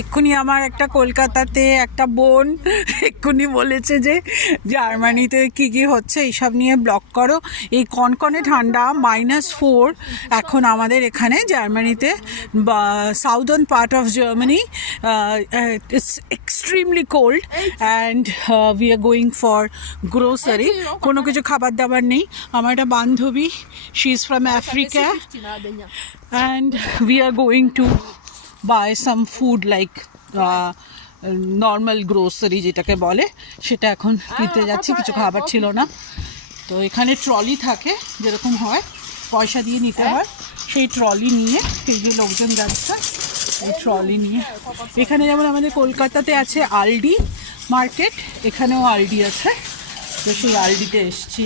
এক্ষুনি আমার একটা কলকাতাতে একটা বোন এক্ষুনি বলেছে যে জার্মানিতে কি কি হচ্ছে এইসব নিয়ে ব্লগ করো। এই কনকনে ঠান্ডা -4 এখন আমাদের এখানে জার্মানিতে, বা southern part of Germany. It's extremely cold and we are going for grocery. কোনো কিছু খাবার দাবার নেই। আমার একটা বান্ধবী, she is from Africa, and we are going to buy some food like normal grocery যেটাকে বলে, সেটা এখন কিনতে যাচ্ছি। কিছু খাবার ছিল না, তো এখানে ট্রলি থাকে যেরকম হয়, পয়সা দিয়ে নিতে হয়। সেই ট্রলি নিয়ে এই যে লোকজন যাচ্ছে, এই ট্রলি নিয়ে। এখানে যেমন আমাদের কলকাতাতে আছে আলডি মার্কেট, এখানেও আলডি আছে, তো সেই আলডিতে এসছি।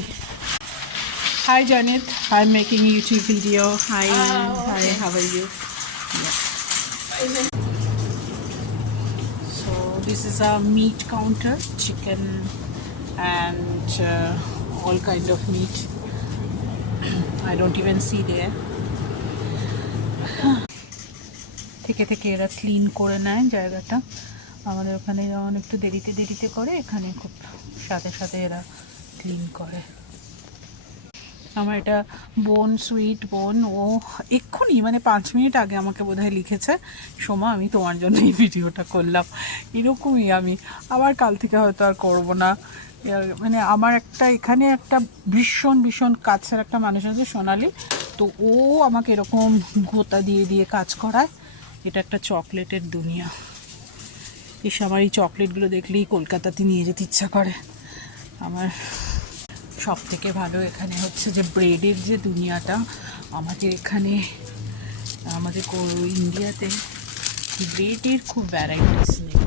Hi Janet, I'm making a YouTube video. Hi, how are you? So this is a meat counter, chicken and all kind of meat. I don't even see there. থেকে থেকে এরা ক্লিন করে নেয় জায়গাটা। আমাদের ওখানে যেমন একটু দেরিতে করে, এখানে খুব সাথে সাথে এরা ক্লিন করে। আমার এটা বোন, সুইট বোন, ও এক্ষুনি মানে 5 মিনিট আগে আমাকে বোধহয় লিখেছে, সোমা আমি তোমার জন্য এই ভিডিওটা করলাম। এরকমই আমি আবার কাল থেকে হয়তো আর করবো না। মানে আমার একটা এখানে একটা ভীষণ কাছের একটা মানুষ আছে, সোনালি, তো ও আমাকে এরকম গোতা দিয়ে কাজ করায়। এটা একটা চকলেটের দুনিয়া। এসে আমার এই চকলেটগুলো দেখলেই কলকাতাতে নিয়ে যেতে ইচ্ছা করে। আমার সব থেকে ভালো এখানে হচ্ছে যে ব্রেডের যে দুনিয়াটা। আমাদের এখানে আমাদের ইন্ডিয়াতে ব্রেডের খুব ভ্যারাইটিস নেই,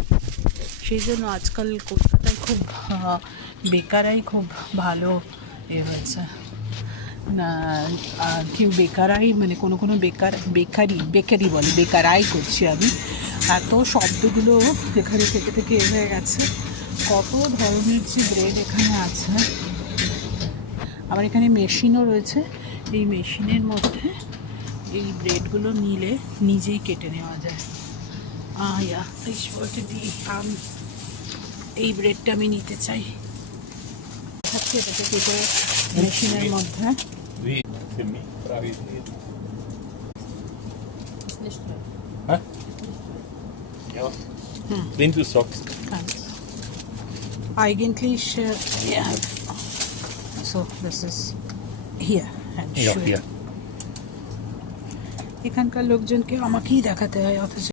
সেই জন্য আজকাল কলকাতায় খুব বেকারাই খুব ভালো হয়েছে না। কেউ বেকারাই মানে কোনো বেকারি বলে, বেকারাই করছি আমি। এত শব্দগুলো এখানে থেকে হয়ে গেছে। কত ধরনের যে ব্রেড এখানে আছে। আমার এখানে মেশিনও রয়েছে, এই মেশিনের মধ্যে এই ব্রেডগুলো নিলে নিজেই কেটে নেওয়া যায়। এই ব্রেডটা আমি নিতে চাই। এটাকে কেটে মেশিনের মধ্যে eigentlich so this is here and here. এখানকার লোকজনকে আমাকেই দেখাতে হয়, অথচ